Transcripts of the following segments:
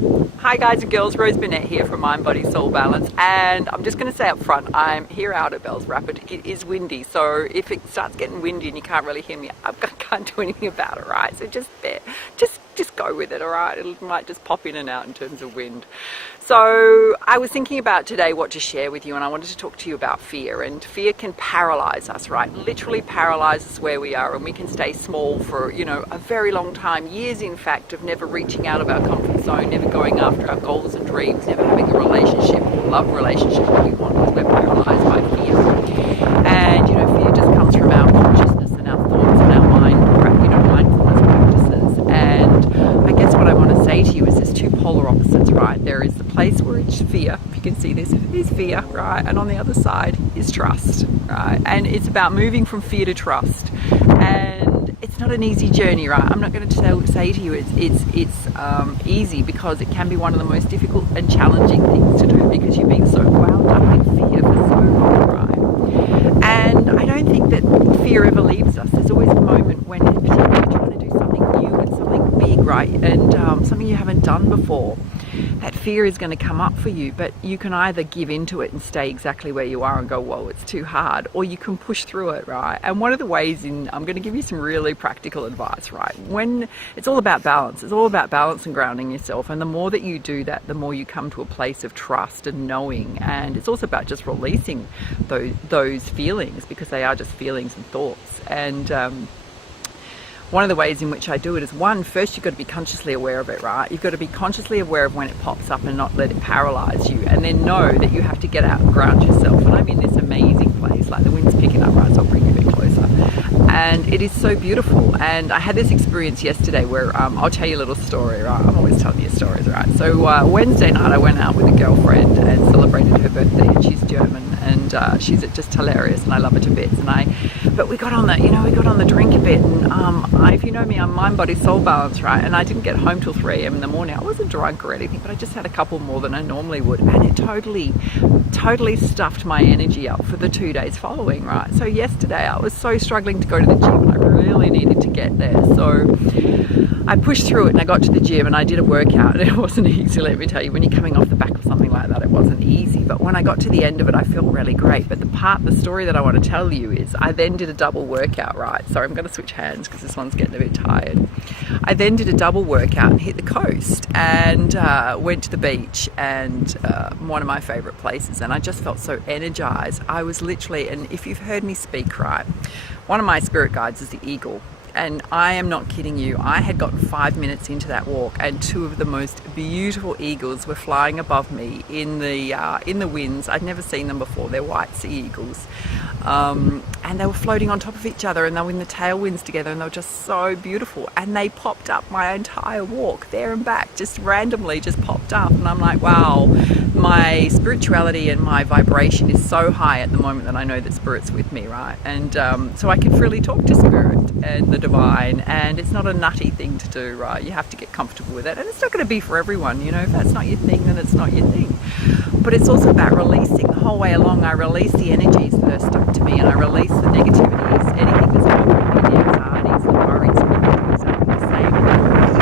Hi guys and girls, Rose Burnett here from Mind, Body, Soul Balance, and I'm just going to say up front, I'm here out at Bells Rapid. It is windy, so if it starts getting windy and you can't really hear me, I can't do anything about it, right? So just go with it, alright? It might just pop in and out in terms of wind. So I was thinking about today what to share with you, and I wanted to talk to you about fear. And fear can paralyze us, right? Literally paralyze us where we are, and we can stay small for, a very long time, years in fact, of never reaching out of our comfort zone, never going after our goals and dreams, never having a relationship or love relationship that we want, because we're paralyzed by fear. And fear just comes from our consciousness and our thoughts and our mindfulness practices. And I guess what I want to say to you is there's two polar opposites, right? There is the place where it's fear, if you can see this, is fear, right? And on the other side is trust, right? And it's about moving from fear to trust. And it's not an easy journey, right? I'm not going to say to you it's easy, because it can be one of the most difficult and challenging things to do, because you've been so wound up in fear for so long, right? And I don't think that fear ever leaves us. There's always a moment when, particularly when you're trying to do something new and something big, right? And something you haven't done before, that fear is going to come up for you. But you can either give into it and stay exactly where you are and go, whoa, it's too hard, or you can push through it, right? And one of the ways I'm going to give you some really practical advice, right? When it's all about balance, it's all about balance and grounding yourself. And the more that you do that, the more you come to a place of trust and knowing. And it's also about just releasing those feelings, because they are just feelings and thoughts. And one of the ways in which I do it is, first you've got to be consciously aware of it, right? You've got to be consciously aware of when it pops up and not let it paralyze you. And then know that you have to get out and ground yourself. And I'm in this amazing place, like the wind's picking up, right? So I'll bring you a bit closer. And it is so beautiful. And I had this experience yesterday where, I'll tell you a little story, right? I'm always telling you stories, right? So Wednesday night I went out with a girlfriend and celebrated her birthday, and she's German, and she's just hilarious, and I love her to bits. But we got on the drink a bit, and if you know me, I'm Mind, Body, Soul Balance, right? And I didn't get home till 3 a.m. in the morning. I wasn't drunk or anything, but I just had a couple more than I normally would, and it totally stuffed my energy up for the 2 days following, right? So yesterday I was so struggling to go to the gym, and I really needed to get there. So I pushed through it, and I got to the gym and I did a workout, and it wasn't easy, let me tell you. When you're coming off the back of something like that, it wasn't easy. But when I got to the end of it, I felt really great. But the story that I want to tell you is I then did a double workout, right? Sorry, I'm going to switch hands because this one's getting a bit tired. I then did a double workout and hit the coast, and went to the beach, and one of my favorite places, and I just felt so energized. I was literally, and if you've heard me speak, right, one of my spirit guides is the eagle. And I am not kidding you. I had gotten 5 minutes into that walk, and two of the most beautiful eagles were flying above me in the winds. I'd never seen them before. They're white sea eagles, and they were floating on top of each other, and they were in the tailwinds together, and they were just so beautiful. And they popped up my entire walk, there and back, just randomly, just popped up. And I'm like, wow, my spirituality and my vibration is so high at the moment that I know that spirit's with me, right? And so I can freely talk to spirit and the divine, and it's not a nutty thing to do, right? You have to get comfortable with it, and it's not going to be for everyone. If that's not your thing, then it's not your thing. But it's also about releasing. The whole way along, I release the energies that are stuck to me, and I release the negativities, anything that's bothering me, the anxieties, the worries, whatever comes up. The same.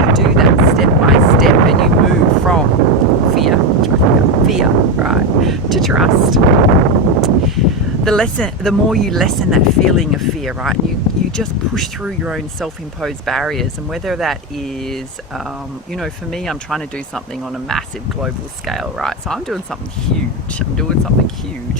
You do that step by step, and you move from fear, right, to trust. The more you lessen that feeling of fear, right, you just push through your own self-imposed barriers. And whether that is, for me, I'm trying to do something on a massive global scale, right? So I'm doing something huge.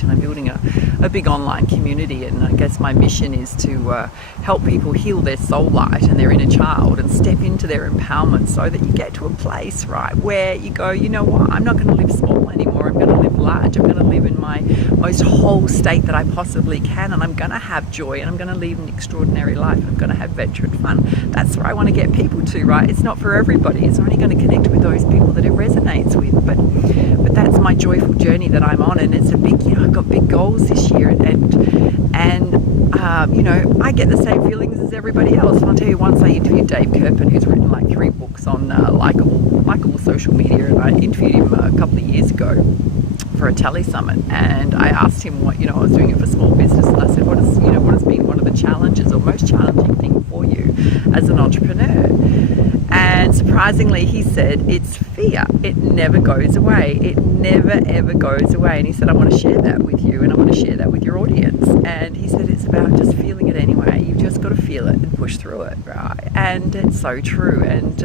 And I'm building a big online community. And I guess my mission is to help people heal their soul light and their inner child, and step into their empowerment, so that you get to a place, right, where you go, you know what, I'm not going to live small anymore. I'm going to live large. I'm going to live in my most whole state that I possibly can, and I'm going to have joy, and I'm going to live an extraordinary life, and I'm going to have adventure and fun. That's where I want to get people to, right? It's not for everybody. It's only going to connect with those people that it resonates with. But that's my joyful journey that I'm on, and it's a big, I've got big goals this year, and I get the same feelings as everybody else. And I'll tell you, once I interviewed Dave Kirpin, who's written like 3 books on likable social media, and I interviewed him a couple of years ago for a Tele Summit, and I asked him what, I was doing it for small business, and I said, what has been one of the challenges or most challenging thing for you as an entrepreneur? And surprisingly, he said, it's fear. It never goes away. It never, ever goes away. And he said, I want to share that with you, and I want to share that with your audience. And he said, it's about just feeling it anyway. You've just got to feel it and push through it, right? And it's so true. And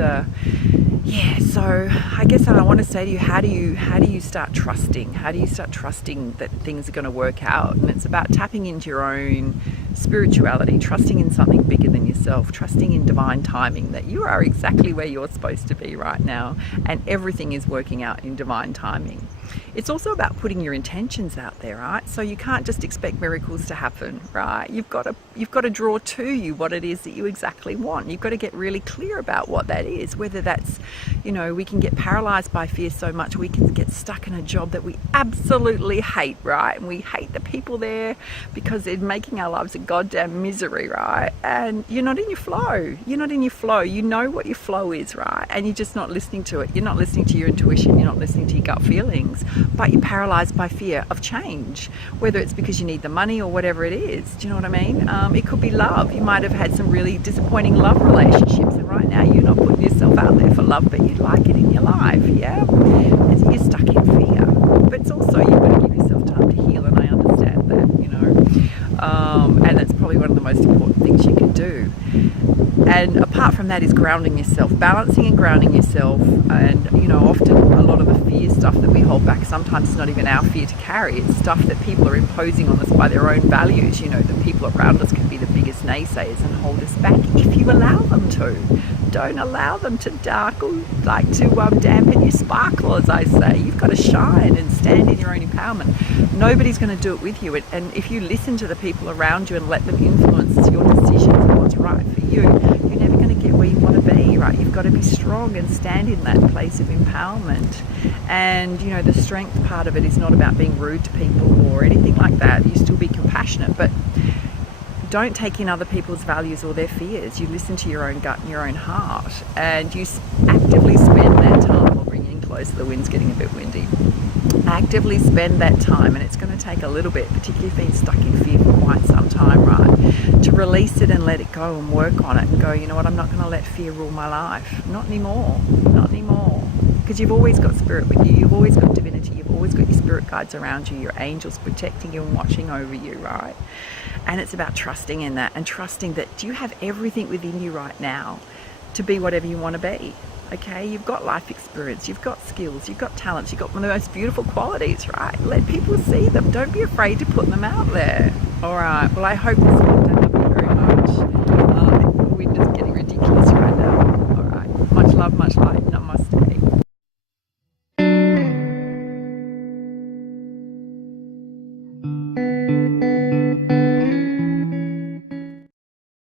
yeah, so I guess I want to say to you, how do you start trusting? How do you start trusting that things are going to work out? And it's about tapping into your own spirituality, trusting in something bigger than yourself, trusting in divine timing, that you are exactly where you're supposed to be right now, and everything is working out in divine timing. It's also about putting your intentions out there, right? So you can't just expect miracles to happen, right? You've got to draw to you what it is that you exactly want. You've got to get really clear about what that is, whether that's, we can get paralyzed by fear so much we can get stuck in a job that we absolutely hate, right? And we hate the people there because they're making our lives a goddamn misery, right? And you're not in your flow. You're not in your flow. You know what your flow is, right? And you're just not listening to it. You're not listening to your intuition. You're not listening to your gut feelings. But you're paralyzed by fear of change, whether it's because you need the money or whatever it is. Do you know what I mean? It could be love. You might have had some really disappointing love relationships, and right now you're not putting yourself out there for love, but you'd like it in your life, yeah? And so you're stuck in fear. But it's also, you've got to give yourself time to heal, and I understand that, and that's probably one of the most important things you can do. And apart from that is grounding yourself, balancing and grounding yourself. And often a lot of the fear stuff that we hold back, sometimes it's not even our fear to carry. It's stuff that people are imposing on us by their own values. The people around us can be the biggest naysayers and hold us back if you allow them to. Don't allow them to dampen your sparkle, as I say. You've got to shine and stand in your own empowerment. Nobody's going to do it with you. And if you listen to the people around you and let them influence your decisions and what's right for you, you're never going to get where you want to be, right? You've got to be strong and stand in that place of empowerment. And, the strength part of it is not about being rude to people or anything like that. You still be compassionate, but don't take in other people's values or their fears. You listen to your own gut and your own heart, and you actively spend that time. We'll bring you in closer, the wind's getting a bit windy. Actively spend that time, and it's going to take a little bit, particularly if you've been stuck in fear for quite some time, right? To release it and let it go and work on it and go, you know what, I'm not going to let fear rule my life. Not anymore. Not anymore. Because you've always got spirit with you. You've always got divinity. You've always got your spirit guides around you, your angels protecting you and watching over you, right? And it's about trusting in that, and trusting that you have everything within you right now to be whatever you want to be. Okay, you've got life experience, you've got skills, you've got talents, you've got one of the most beautiful qualities, right? Let people see them. Don't be afraid to put them out there. All right, well, I hope this helped. I love you very much. The wind is getting ridiculous right now. All right, much love, much light. Namaste.